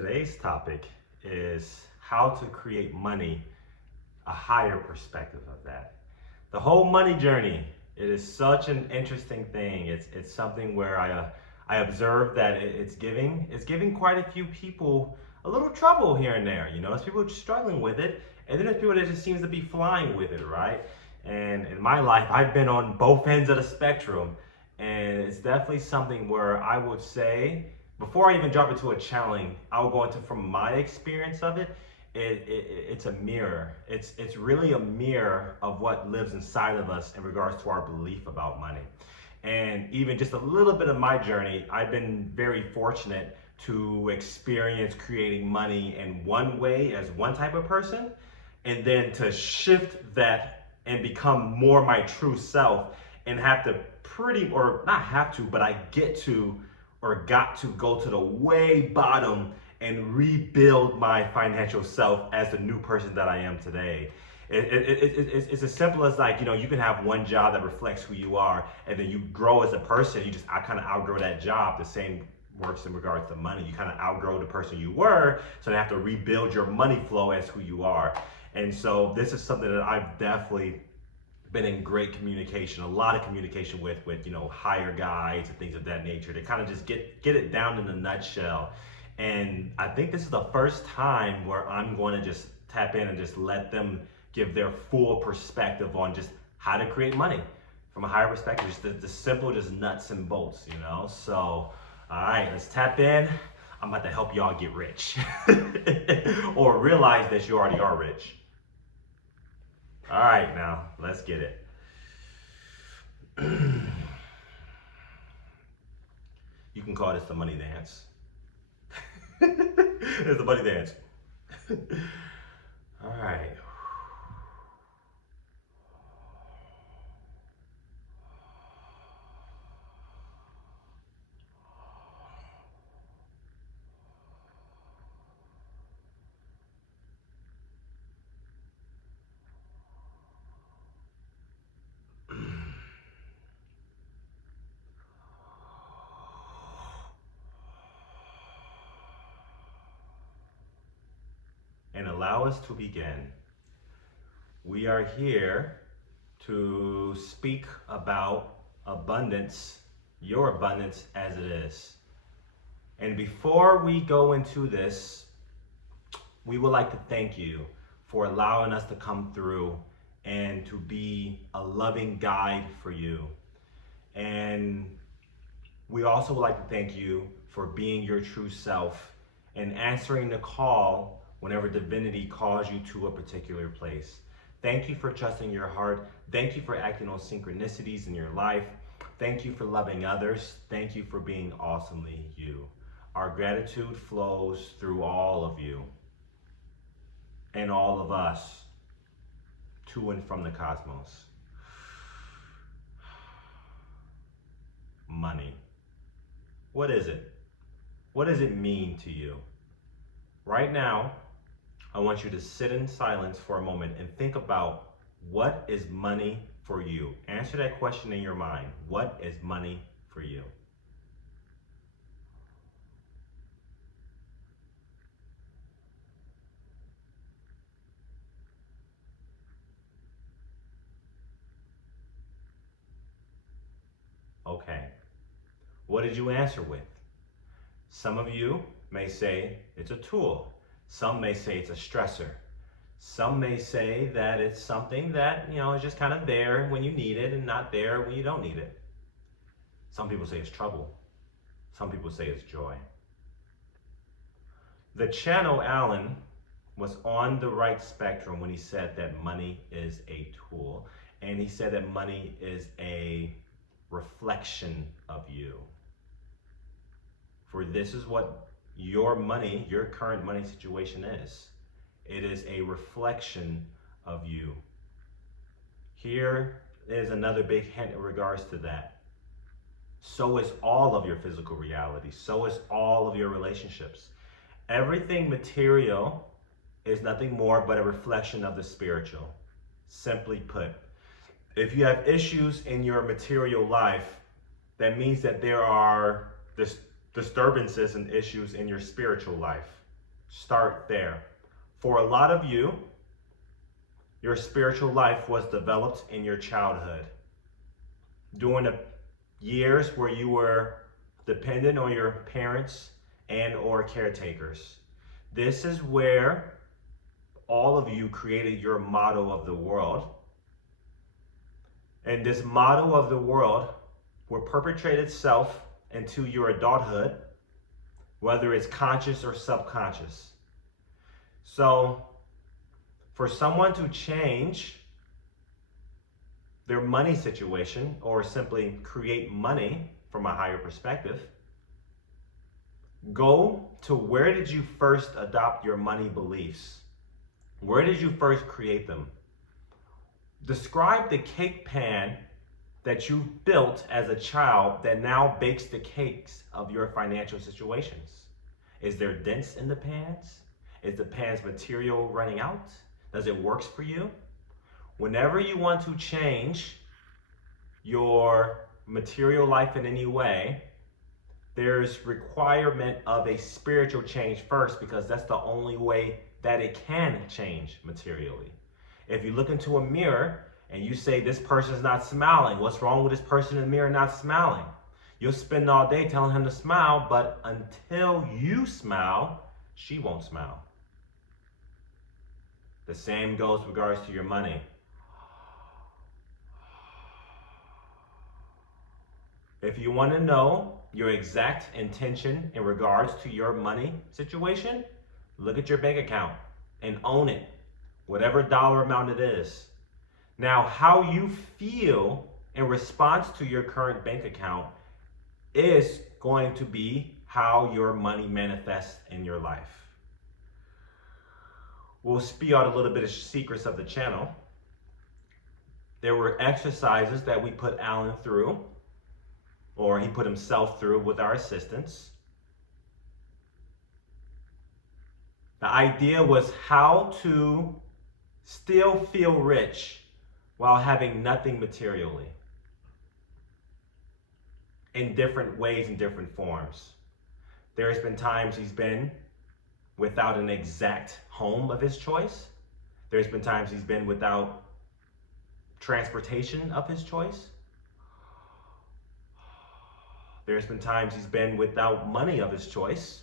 Today's topic is how to create money, a higher perspective of that. The whole money journey, it is such an interesting thing. It's something where I observe that it's giving quite a few people a little trouble here and there. There's people struggling with it, and then there's people that just seems to be flying with it, right? And in my life, I've been on both ends of the spectrum, and it's definitely something where I would say, before I even jump into a challenge, I'll go into from my experience of it. It's a mirror. It's really a mirror of what lives inside of us in regards to our belief about money. And even just a little bit of my journey, I've been very fortunate to experience creating money in one way as one type of person, and then to shift that and become more my true self and have to or not have to, but I get to or got to go to the way bottom and rebuild my financial self as the new person that I am today. It's as simple as, like, you can have one job that reflects who you are, and then you grow as a person. I kind of outgrow that job. The same works in regards to money. You kind of outgrow the person you were, so you have to rebuild your money flow as who you are. And so this is something that I've definitely been in great communication, a lot of communication with higher guides and things of that nature, to kind of just get it down in a nutshell. And I think this is the first time where I'm going to just tap in and just let them give their full perspective on just how to create money from a higher perspective, just the simple, just nuts and bolts. So all right, let's tap in. I'm about to help y'all get rich or realize that you already are rich. All right, now let's get it. You can call this the money dance. It's the money dance. All right. And allow us to begin. We are here to speak about abundance, your abundance as it is. And before we go into this, we would like to thank you for allowing us to come through and to be a loving guide for you. And we also would like to thank you for being your true self and answering the call whenever divinity calls you to a particular place. Thank you for trusting your heart. Thank you for acting on synchronicities in your life. Thank you for loving others. Thank you for being awesomely you. Our gratitude flows through all of you and all of us to and from the cosmos. Money. What is it? What does it mean to you? Right now, I want you to sit in silence for a moment and think about, what is money for you? Answer that question in your mind. What is money for you? Okay. What did you answer with? Some of you may say it's a tool. Some may say it's a stressor. Some may say that it's something that, is just kind of there when you need it and not there when you don't need it. Some people say it's trouble. Some people say it's joy. The Channel Allen was on the right spectrum when he said that money is a tool. And he said that money is a reflection of you. For this is what your money, your current money situation is. It is a reflection of you. Here is another big hint in regards to that. So is all of your physical reality. So is all of your relationships. Everything material is nothing more but a reflection of the spiritual. Simply put, if you have issues in your material life, that means that there are disturbances and issues in your spiritual life. Start there. For a lot of you, your spiritual life was developed in your childhood. During the years where you were dependent on your parents and or caretakers. This is where all of you created your model of the world. And this model of the world will perpetrate itself into your adulthood, whether it's conscious or subconscious. So, for someone to change their money situation or simply create money from a higher perspective, go to where did you first adopt your money beliefs? Where did you first create them? Describe the cake pan that you built as a child that now bakes the cakes of your financial situations. Is there dents in the pans? Is the pan's material running out? Does it work for you? Whenever you want to change your material life in any way, there's requirement of a spiritual change first, because that's the only way that it can change materially. If you look into a mirror and you say, this person's not smiling, what's wrong with this person in the mirror not smiling? You'll spend all day telling him to smile, but until you smile, she won't smile. The same goes with regards to your money. If you want to know your exact intention in regards to your money situation, look at your bank account and own it, whatever dollar amount it is. Now, how you feel in response to your current bank account is going to be how your money manifests in your life. We'll spew out a little bit of secrets of the channel. There were exercises that we put Alan through, or he put himself through with our assistance. The idea was how to still feel rich while having nothing materially, in different ways and different forms. There's been times he's been without an exact home of his choice. There's been times he's been without transportation of his choice. There's been times he's been without money of his choice.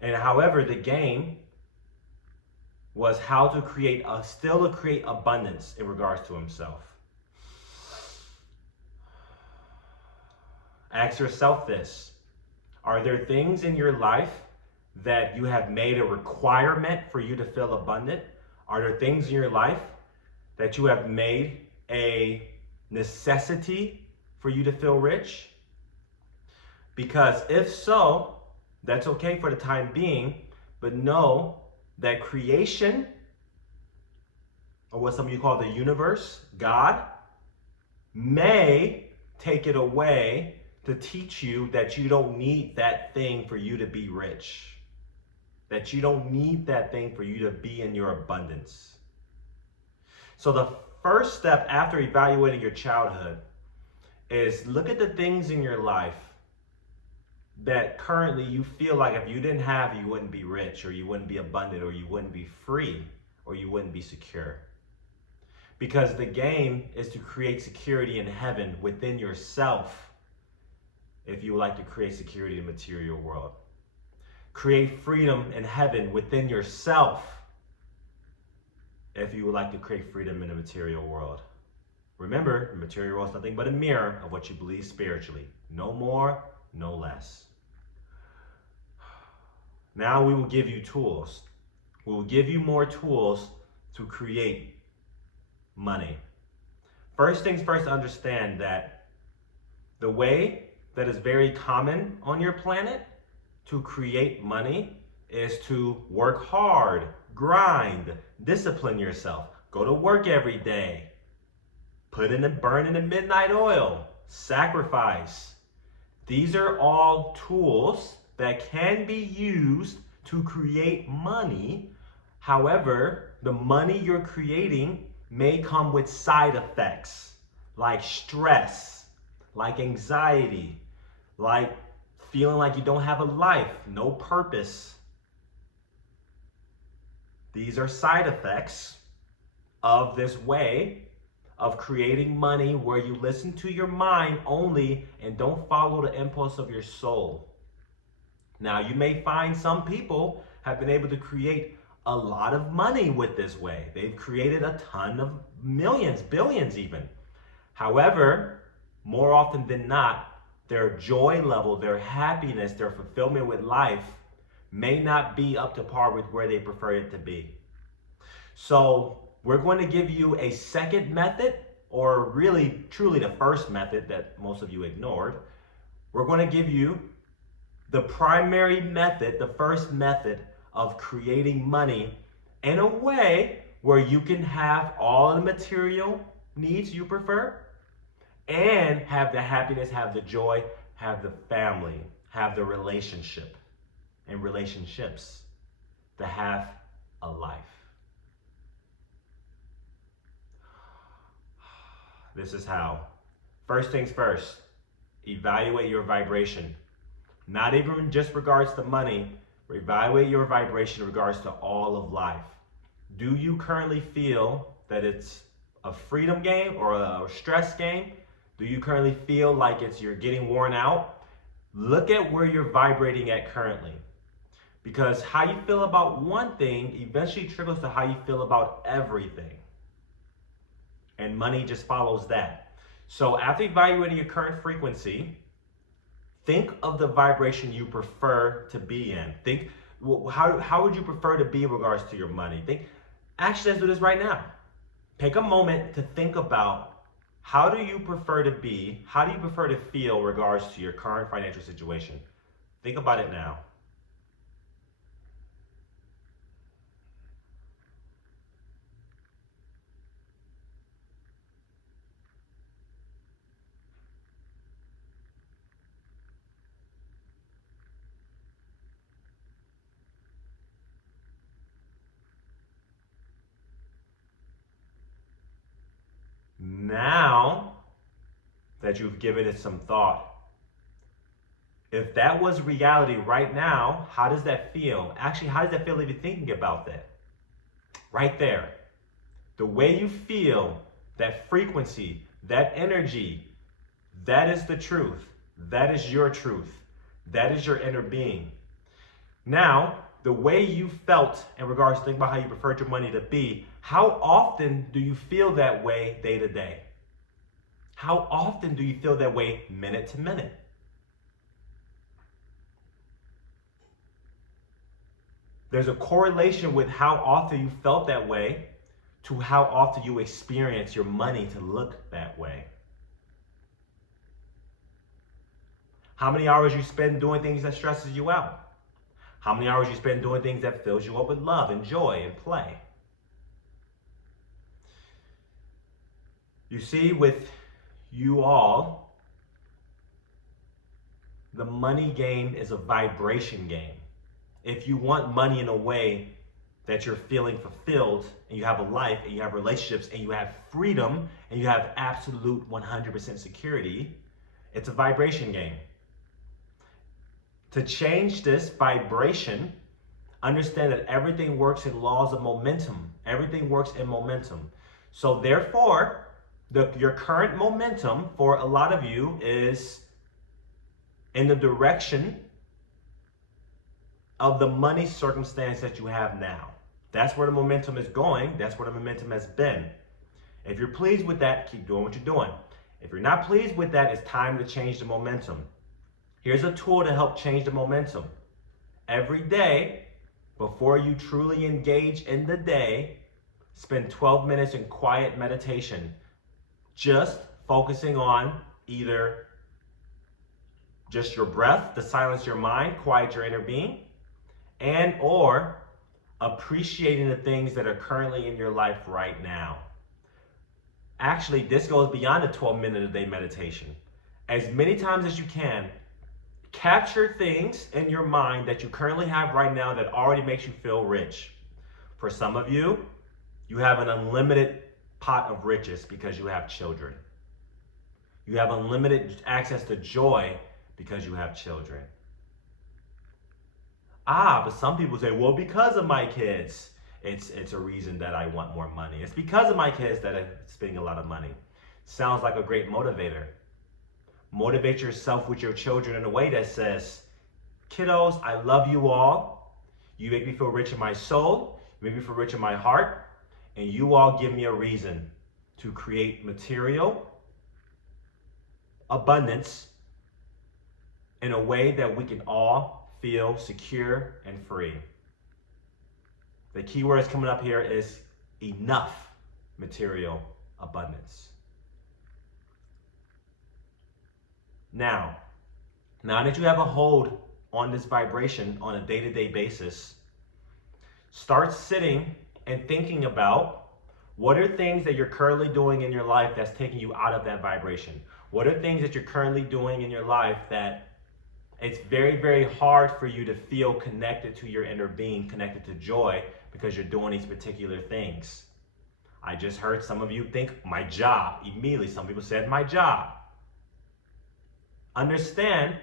And however, the game was how to create abundance in regards to himself. Ask yourself this: are there things in your life that you have made a requirement for you to feel abundant? Are there things in your life that you have made a necessity for you to feel rich? Because if so, that's okay for the time being, but know that creation, or what some of you call the universe, God, may take it away to teach you that you don't need that thing for you to be rich. That you don't need that thing for you to be in your abundance. So the first step after evaluating your childhood is look at the things in your life that currently you feel like if you didn't have, you wouldn't be rich, or you wouldn't be abundant, or you wouldn't be free, or you wouldn't be secure. Because the game is to create security in heaven within yourself if you would like to create security in the material world. Create freedom in heaven within yourself if you would like to create freedom in the material world. Remember, the material world is nothing but a mirror of what you believe spiritually. No more, no less. Now we will give you tools. We will give you more tools to create money. First things first, understand that the way that is very common on your planet to create money is to work hard, grind, discipline yourself, go to work every day, burn in the midnight oil, sacrifice. These are all tools that can be used to create money. However, the money you're creating may come with side effects like stress, like anxiety, like feeling like you don't have a life, no purpose. These are side effects of this way of creating money where you listen to your mind only and don't follow the impulse of your soul. Now, you may find some people have been able to create a lot of money with this way. They've created a ton of millions, billions even. However, more often than not, their joy level, their happiness, their fulfillment with life may not be up to par with where they prefer it to be. So we're going to give you a second method, or really, truly the first method that most of you ignored. We're going to give you the primary method, the first method of creating money in a way where you can have all the material needs you prefer and have the happiness, have the joy, have the family, have the relationship and relationships to have a life. This is how. First things first, evaluate your vibration. Not even just regards to money, evaluate your vibration in regards to all of life. Do you currently feel that it's a freedom game or a stress game? Do you currently feel like you're getting worn out? Look at where you're vibrating at currently. Because how you feel about one thing eventually trickles to how you feel about everything. And money just follows that. So after evaluating your current frequency, think of the vibration you prefer to be in. Think, how would you prefer to be in regards to your money? Actually, let's do this right now. Take a moment to think about, how do you prefer to be, how do you prefer to feel in regards to your current financial situation? Think about it now. Now that you've given it some thought, if that was reality right now, how does that feel? Actually, how does that feel even thinking about that? Right there. The way you feel, that frequency, that energy, that is the truth. That is your truth. That is your inner being. Now, the way you felt in regards to thinking about how you preferred your money to be, how often do you feel that way day to day? How often do you feel that way minute to minute? There's a correlation with how often you felt that way to how often you experience your money to look that way. How many hours you spend doing things that stresses you out? How many hours you spend doing things that fills you up with love and joy and play? You see, with you all, the money game is a vibration game. If you want money in a way that you're feeling fulfilled and you have a life and you have relationships and you have freedom and you have absolute 100% security, it's a vibration game. To change this vibration, understand that everything works in laws of momentum. Everything works in momentum. So therefore, your current momentum for a lot of you is in the direction of the money circumstance that you have now. That's where the momentum is going. That's where the momentum has been. If you're pleased with that, keep doing what you're doing. If you're not pleased with that, it's time to change the momentum. Here's a tool to help change the momentum. Every day, before you truly engage in the day, spend 12 minutes in quiet meditation, just focusing on either just your breath to silence your mind, quiet your inner being, and or appreciating the things that are currently in your life right now. Actually, this goes beyond the 12-minute-a-day meditation. As many times as you can, capture things in your mind that you currently have right now that already makes you feel rich. For some of you, you have an unlimited pot of riches because you have children. You have unlimited access to joy because you have children. But some people say, well, because of my kids, it's a reason that I want more money. It's because of my kids that I'm spending a lot of money. Sounds like a great motivator. Motivate yourself with your children in a way that says, kiddos, I love you all. You make me feel rich in my soul. You make me feel rich in my heart. And you all give me a reason to create material abundance in a way that we can all feel secure and free. The key word is coming up here is enough material abundance. Now that you have a hold on this vibration on a day-to-day basis, start sitting and thinking about what are things that you're currently doing in your life that's taking you out of that vibration? What are things that you're currently doing in your life that it's very, very hard for you to feel connected to your inner being, connected to joy, because you're doing these particular things? I just heard some of you think, my job. Immediately, some people said, my job. Understand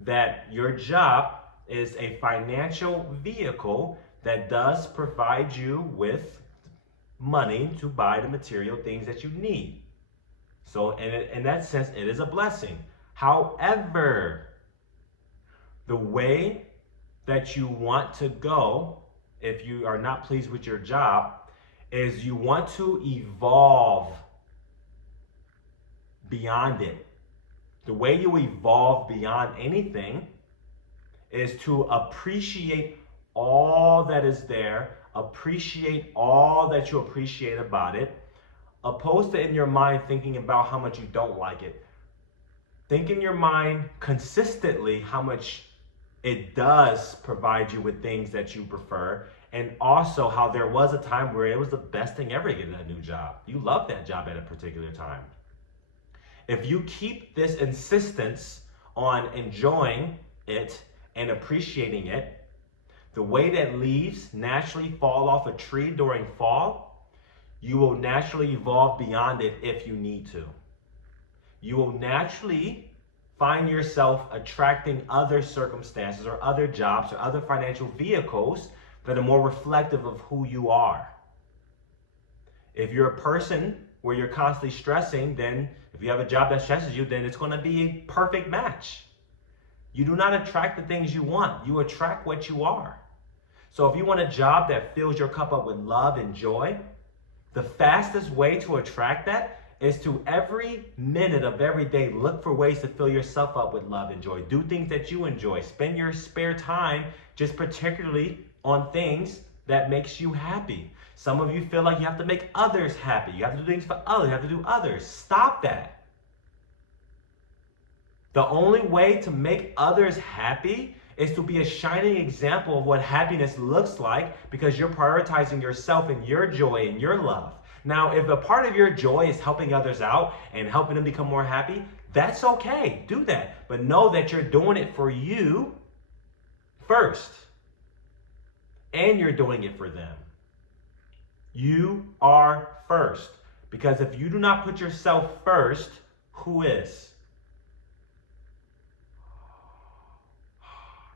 that your job is a financial vehicle that does provide you with money to buy the material things that you need. So in that sense, it is a blessing. However, the way that you want to go, if you are not pleased with your job, is you want to evolve beyond it. The way you evolve beyond anything is to appreciate all that is there, appreciate all that you appreciate about it, opposed to in your mind thinking about how much you don't like it. Think in your mind consistently how much it does provide you with things that you prefer, and also how there was a time where it was the best thing ever to get a new job. You loved that job at a particular time. If you keep this insistence on enjoying it and appreciating it, the way that leaves naturally fall off a tree during fall, you will naturally evolve beyond it if you need to. You will naturally find yourself attracting other circumstances or other jobs or other financial vehicles that are more reflective of who you are. If you're a person where you're constantly stressing, then if you have a job that stresses you, then it's going to be a perfect match. You do not attract the things you want. You attract what you are. So if you want a job that fills your cup up with love and joy, the fastest way to attract that is to every minute of every day look for ways to fill yourself up with love and joy. Do things that you enjoy. Spend your spare time just particularly on things that makes you happy. Some of you feel like you have to make others happy. You have to do things for others. You have to do others. Stop that. The only way to make others happy is to be a shining example of what happiness looks like, because you're prioritizing yourself and your joy and your love. Now, if a part of your joy is helping others out and helping them become more happy, that's okay. Do that. But know that you're doing it for you first. And you're doing it for them. You are first. Because if you do not put yourself first, who is?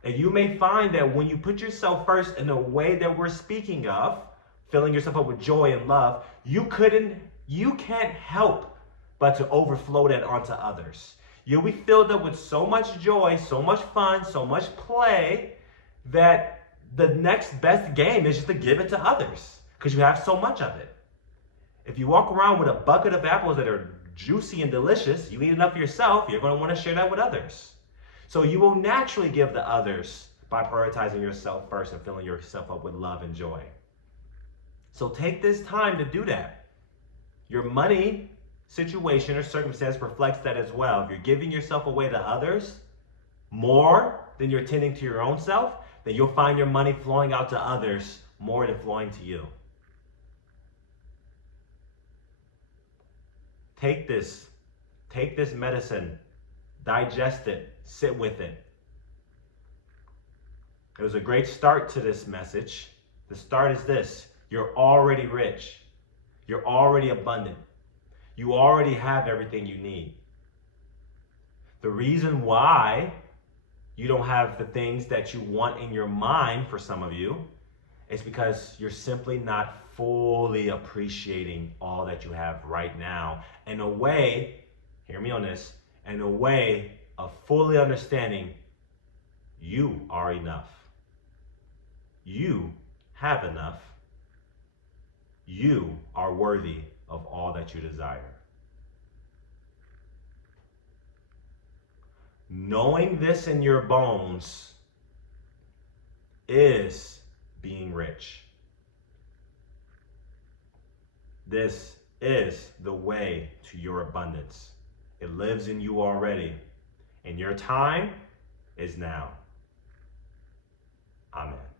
And you may find that when you put yourself first in the way that we're speaking of, filling yourself up with joy and love, you can't help but to overflow that onto others. You'll be filled up with so much joy, so much fun, so much play, that the next best game is just to give it to others, because you have so much of it. If you walk around with a bucket of apples that are juicy and delicious, you eat enough yourself, you're going to want to share that with others. So you will naturally give to others by prioritizing yourself first and filling yourself up with love and joy. So take this time to do that. Your money situation or circumstance reflects that as well. If you're giving yourself away to others more than you're tending to your own self, then you'll find your money flowing out to others more than flowing to you. Take this medicine, digest it, sit with it. It was a great start to this message. The start is this: you're already rich. You're already abundant. You already have everything you need. The reason why you don't have the things that you want in your mind for some of you, it's because you're simply not fully appreciating all that you have right now. In a way, hear me on this, in a way of fully understanding you are enough. You have enough. You are worthy of all that you desire. Knowing this in your bones is being rich. This is the way to your abundance. It lives in you already, and your time is now. Amen.